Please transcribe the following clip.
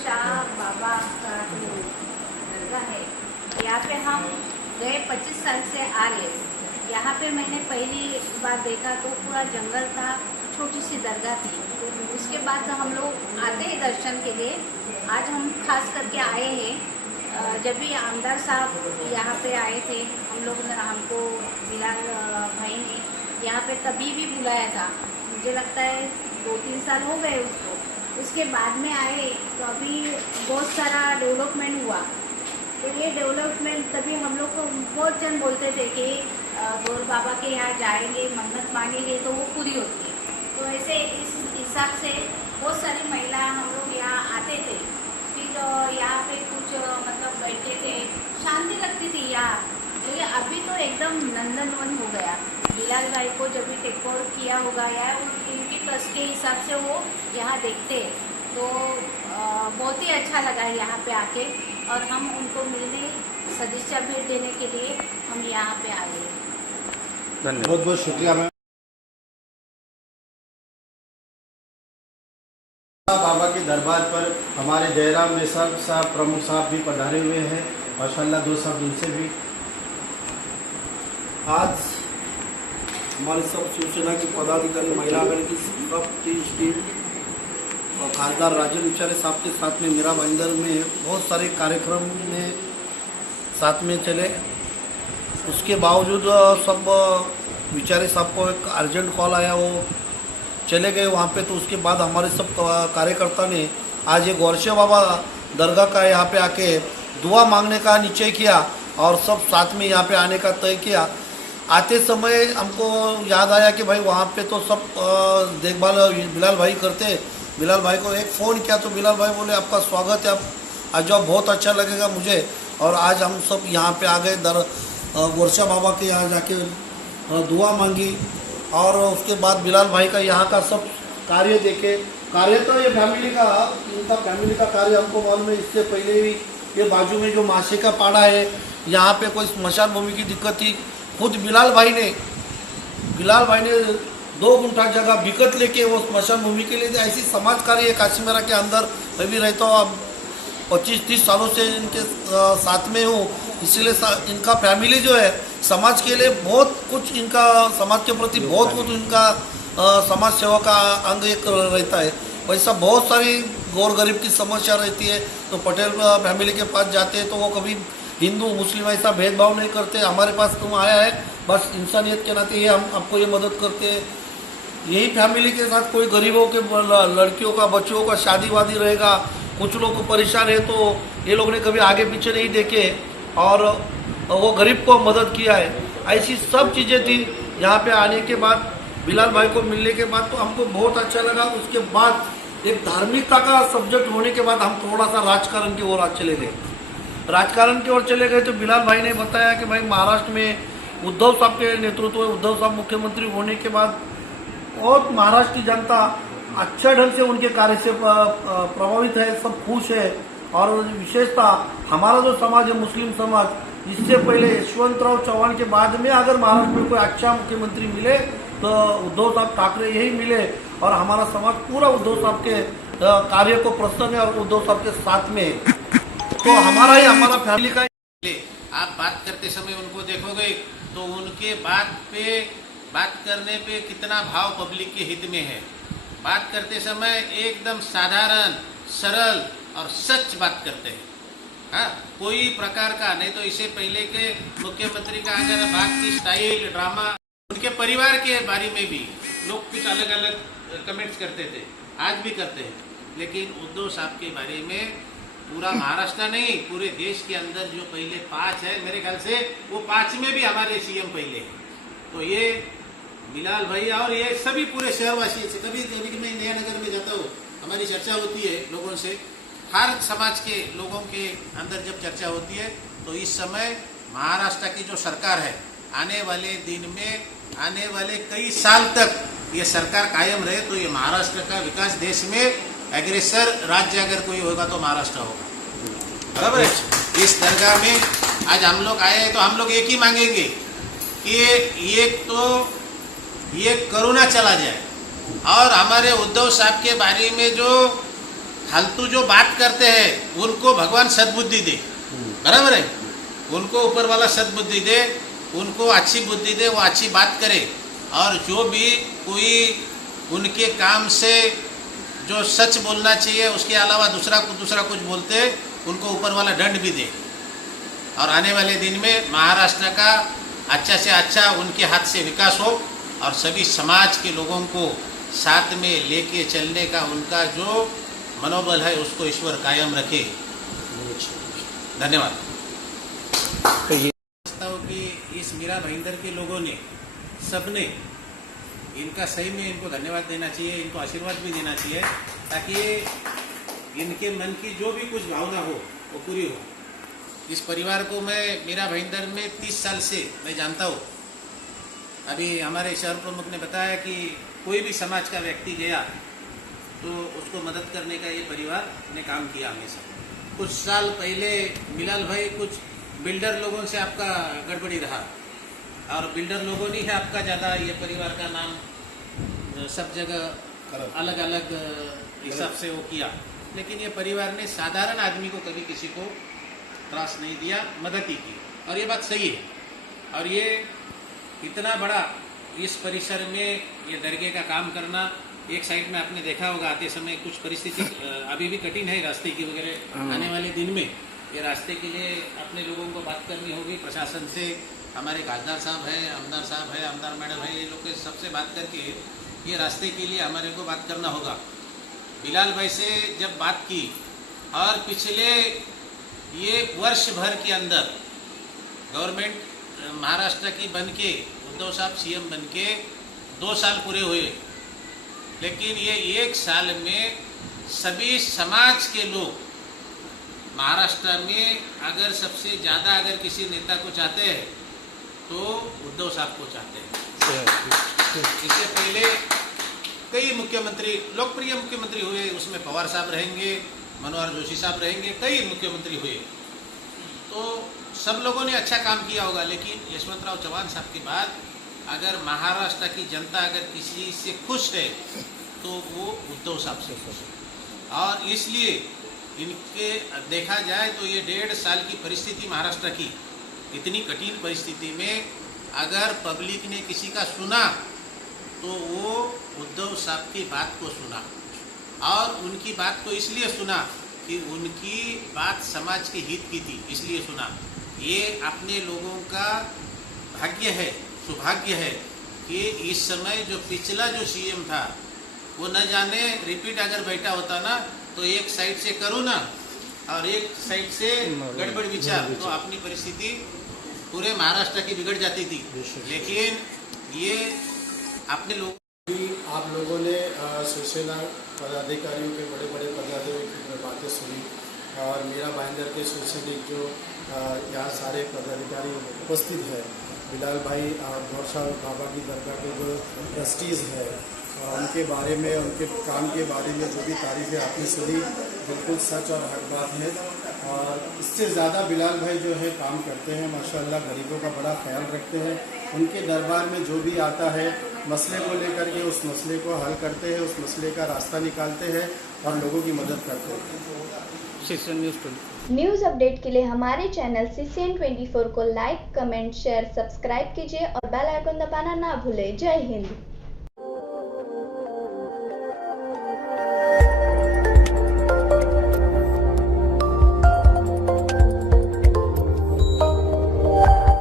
शाह बाबा का जो दरगाह है, यहाँ पे हम गए 25 साल से आ रहे। यहाँ पे मैंने पहली बार देखा तो पूरा जंगल था, छोटी सी दरगाह थी। उसके बाद हम लोग आते हैं दर्शन के लिए। आज हम खास करके आए हैं, जब भी आमदार साहब यहाँ पे आए थे, हम लोग ने हमको बिलाल भाई ने यहाँ पे तभी भी बुलाया था। मुझे लगता है 2-3 साल हो गए उसको। उसके बाद में आए तो अभी बहुत सारा डेवलपमेंट हुआ। तो ये डेवलपमेंट तभी हम लोग को बहुत जन बोलते थे कि गौर बाबा के यहाँ जाएंगे, मन्नत मांगेंगे तो वो पूरी होती है। तो ऐसे इस हिसाब से बहुत सारी महिला हम लोग यहाँ आते थे। फिर यहाँ पे कुछ मतलब बैठते थे, शांति लगती थी यहाँ। लेकिन अभी तो एकदम नंदनवन हो गया। बिलाल भाई को जब भी टेक ओवर किया होगा या उनकी ट्रस्ट के हिसाब से वो यहाँ देखते, तो बहुत ही अच्छा लगा यहाँ पे आके। और हम उनको मिलने, सदिच्छा भेंट देने के लिए हम यहाँ पे आए हैं। धन्यवाद। बहुत बहुत शुक्रिया मैम। बाबा के दरबार पर हमारे जयराम रेशम साहब प्रमुख साहब भी पधारे हुए हैं। माशाल्लाह 2 शब्द उनसे भी। आज हमारे सब शिवसेना की पदाधिकारी, महिला आघाड़ी की सब टीम और खासदार राजन विचारे साहब के साथ में मेरा भाईंदर में बहुत सारे कार्यक्रम में साथ में चले। उसके बावजूद सब विचारे साहब को एक अर्जेंट कॉल आया, वो चले गए वहाँ पे। तो उसके बाद हमारे सब कार्यकर्ता ने आज ये गौरशा बाबा दरगाह का यहाँ पे आके दुआ मांगने का निश्चय किया और सब साथ में यहाँ पे आने का तय किया। आते समय हमको याद आया कि भाई वहाँ पे तो सब देखभाल बिलाल भाई करते। बिलाल भाई को एक फ़ोन किया तो बिलाल भाई बोले आपका स्वागत है, आप आ जाओ, बहुत अच्छा लगेगा मुझे। और आज हम सब यहाँ पे आ गए गौरशा बाबा के यहाँ जाके दुआ मांगी। और उसके बाद बिलाल भाई का यहाँ का सब कार्य देखे। कार्य तो ये फैमिली का, इनका फैमिली का कार्य हमको मालूम है। इससे पहले भी ये बाजू में जो माशे का पाड़ा है, यहाँ पे कोई स्मशान भूमि की दिक्कत थी, खुद बिलाल भाई ने 2 गुंठा जगह बिकत लेके वो स्मशान भूमि के लिए। ऐसी समाज कार्य काशीमेरा के अंदर मैं भी रहता हूँ, अब 25-30 सालों से इनके साथ में हूँ। इसीलिए इनका फैमिली जो है समाज के लिए बहुत कुछ, इनका समाज के प्रति बहुत कुछ इनका समाज सेवा का अंग एक रहता है। वैसा बहुत सारी गौर गरीब की समस्या रहती है तो पटेल फैमिली के पास जाते हैं तो वो कभी हिंदू मुस्लिम ऐसा भेदभाव नहीं करते। हमारे पास तुम आया है बस इंसानियत के नाते ये हम आपको ये मदद करते हैं। यही फैमिली के साथ कोई गरीबों के लड़कियों का, बच्चों का शादी वादी रहेगा, कुछ लोग को परेशान है तो ये लोग ने कभी आगे पीछे नहीं देखे और वो गरीब को मदद किया है। ऐसी सब चीज़ें थी। यहाँ पे आने के बाद, बिलाल भाई को मिलने के बाद तो हमको बहुत अच्छा लगा। उसके बाद एक धार्मिकता का सब्जेक्ट होने के बाद हम थोड़ा सा राजकारण की ओर चले गए। राजकारण की ओर चले गए तो बिलाल भाई ने बताया कि भाई महाराष्ट्र में उद्धव साहब के नेतृत्व में उद्धव साहब मुख्यमंत्री होने के बाद और महाराष्ट्र की जनता अच्छे ढंग से उनके कार्य से प्रभावित है, सब खुश है। और विशेषतः हमारा जो समाज है, मुस्लिम समाज, इससे पहले यशवंतराव चौहान के बाद में अगर महाराष्ट्र में कोई अच्छा मुख्यमंत्री मिले तो उद्धव साहब ठाकरे यही मिले। और हमारा समाज पूरा उद्धव साहब के कार्य को प्रसन्न है और उद्धव साहब के साथ में है। तो हमारा फैमिली का। आप बात करते समय उनको देखोगे तो उनके बात करने पे कितना भाव पब्लिक के हित में है। बात करते समय एकदम साधारण, सरल और सच बात करते हैं। हाँ, कोई प्रकार का नहीं। तो इससे पहले के मुख्यमंत्री का अगर बात की स्टाइल, ड्रामा, उनके परिवार के बारे में भी लोग कुछ अलग अलग कमेंट्स करते थे, आज भी करते हैं। लेकिन उद्धव साहब के बारे में पूरा महाराष्ट्र नहीं, पूरे देश के अंदर जो पहले 5 है, मेरे ख्याल से वो 5 में भी हमारे सीएम पहले हैं। तो ये बिलाल भैया और ये सभी पूरे शहरवासी से, कभी मैं नया नगर में जाता हूँ, हमारी चर्चा होती है लोगों से, हर समाज के लोगों के अंदर जब चर्चा होती है तो इस समय महाराष्ट्र की जो सरकार है, आने वाले दिन में, आने वाले कई साल तक ये सरकार कायम रहे तो ये महाराष्ट्र का विकास, देश में एग्रेसर राज्य अगर कोई होगा तो महाराष्ट्र होगा। बराबर है। इस दरगाह में आज हम लोग आए हैं तो हम लोग एक ही मांगेंगे कि ये कोरोना चला जाए और हमारे उद्धव साहब के बारे में जो फालतू जो बात करते हैं उनको भगवान सद्बुद्धि दे, बराबर है। उनको ऊपर वाला सद्बुद्धि दे, उनको अच्छी बुद्धि दे, वो अच्छी बात करे। और जो भी कोई उनके काम से जो सच बोलना चाहिए उसके अलावा दूसरा कुछ बोलते, उनको ऊपर वाला दंड भी दे। और आने वाले दिन में महाराष्ट्र का अच्छा से अच्छा उनके हाथ से विकास हो और सभी समाज के लोगों को साथ में लेके चलने का उनका जो मनोबल है उसको ईश्वर कायम रखे। धन्यवाद। समझता हूँ कि इस मीरा भाईंदर के लोगों ने सबने इनका सही में इनको धन्यवाद देना चाहिए, इनको आशीर्वाद भी देना चाहिए, ताकि इनके मन की जो भी कुछ भावना हो वो पूरी हो। इस परिवार को मैं मीरा भाईंदर में 30 साल से मैं जानता हूँ। अभी हमारे शहर प्रमुख ने बताया कि कोई भी समाज का व्यक्ति गया तो उसको मदद करने का ये परिवार ने काम किया हमेशा। कुछ साल पहले बिलाल भाई कुछ बिल्डर लोगों से आपका गड़बड़ी रहा और बिल्डर लोगों ने है आपका ज़्यादा ये परिवार का नाम सब जगह अलग अलग हिसाब से वो किया, लेकिन ये परिवार ने साधारण आदमी को कभी किसी को त्रास नहीं दिया, मदद ही की। और ये बात सही है। और ये इतना बड़ा इस परिसर में ये दरगाह का काम करना, एक साइड में आपने देखा होगा आते समय कुछ परिस्थिति अभी भी कठिन है रास्ते की वगैरह। आने वाले दिन में ये रास्ते के लिए अपने लोगों को बात करनी होगी, प्रशासन से, हमारे खासदार साहब है, आमदार मैडम है, ये लोग के सबसे बात करके ये रास्ते के लिए हमारे को बात करना होगा। बिलाल भाई से जब बात की और पिछले ये वर्ष भर के अंदर गवर्नमेंट महाराष्ट्र की बन के उद्धव साहब सीएम बन के 2 साल पूरे हुए, लेकिन ये 1 साल में सभी समाज के लोग महाराष्ट्र में अगर सबसे ज़्यादा अगर किसी नेता को चाहते हैं तो उद्धव साहब को चाहते हैं। इससे पहले कई मुख्यमंत्री, लोकप्रिय मुख्यमंत्री हुए, उसमें पवार साहब रहेंगे, मनोहर जोशी साहब रहेंगे, कई मुख्यमंत्री हुए, तो सब लोगों ने अच्छा काम किया होगा। लेकिन यशवंतराव चव्हाण साहब के बाद अगर महाराष्ट्र की जनता अगर किसी से खुश है तो वो उद्धव साहब से खुश है। और इसलिए इनके देखा जाए तो ये 1.5 साल की परिस्थिति महाराष्ट्र की, इतनी कठिन परिस्थिति में अगर पब्लिक ने किसी का सुना तो वो उद्धव साहब की बात को सुना। और उनकी बात को इसलिए सुना कि उनकी बात समाज के हित की थी, इसलिए सुना। ये अपने लोगों का भाग्य है, सौभाग्य है कि इस समय जो पिछला जो सीएम था वो न जाने रिपीट अगर बैठा होता ना तो एक साइड से करुणा और एक साइड से गड़बड़ विचार, तो अपनी परिस्थिति पूरे महाराष्ट्र की बिगड़ जाती थी। लेकिन ये अपने लोग आप लोगों ने शिवसेना पदाधिकारियों के बड़े पदाधिकारियों की बातें सुनी और मीरा भाईंदर के शिवसैनिक जो यहाँ सारे पदाधिकारी उपस्थित है, बिलाल भाई और गौरसा बाबा की दरगाह के जो ट्रस्टीज़ है उनके बारे में, उनके काम के बारे में जो भी तारीफ़ें आपने सुनी, बिल्कुल सच और हक बात है। और इससे ज़्यादा बिलाल भाई जो है काम करते हैं, माशाल्लाह गरीबों का बड़ा ख्याल रखते हैं। उनके दरबार में जो भी आता है मसले को लेकर के उस मसले को हल करते हैं, उस मसले का रास्ता निकालते हैं और लोगों की मदद करते हैं। न्यूज़ अपडेट के लिए हमारे चैनल CCN 24 को लाइक, कमेंट, शेयर, सब्सक्राइब कीजिए और बेल आइकन दबाना ना भूलें। जय हिंद।